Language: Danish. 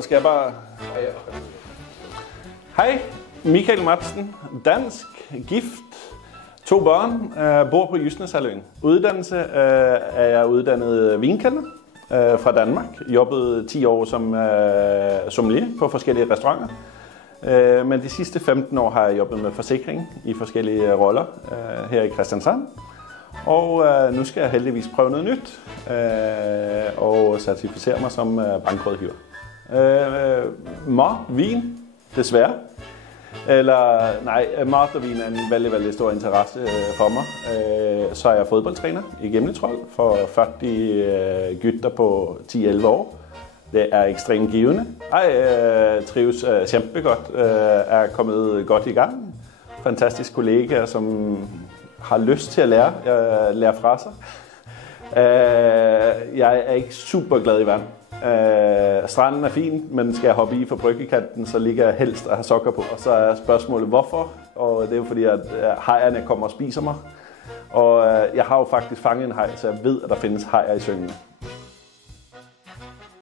Skal jeg bare... Hej, Michael Madsen, dansk, gift, 2 børn, bor på Jysneshalvøen. Uddannelse er jeg uddannet vinkender fra Danmark. Jobbede 10 år som sommelier på forskellige restauranter. Men de sidste 15 år har jeg jobbet med forsikring i forskellige roller her i Kristiansand. Og nu skal jeg heldigvis prøve noget nyt og certificere mig som bankrådgiver. Mat, vin, desværre. Eller nej, mat og vin er en veldig stor interesse for mig. Så er jeg fodboldtræner i Gimletroll for 40 gutter på 10-11 år. Det er ekstremt givende. Jeg trives kjempegodt, er kommet godt i gang. Fantastiske kollegaer, som har lyst til at lære fra sig. Jeg er ikke super glad i vand. Stranden er fin, men skal jeg hoppe i fra bryggekanten, så ligger jeg helst og har sokker på. Og så er spørgsmålet hvorfor, og det er jo fordi, at hajerne kommer og spiser mig. Og jeg har jo faktisk fanget en haj, så jeg ved, at der findes hajer i søen.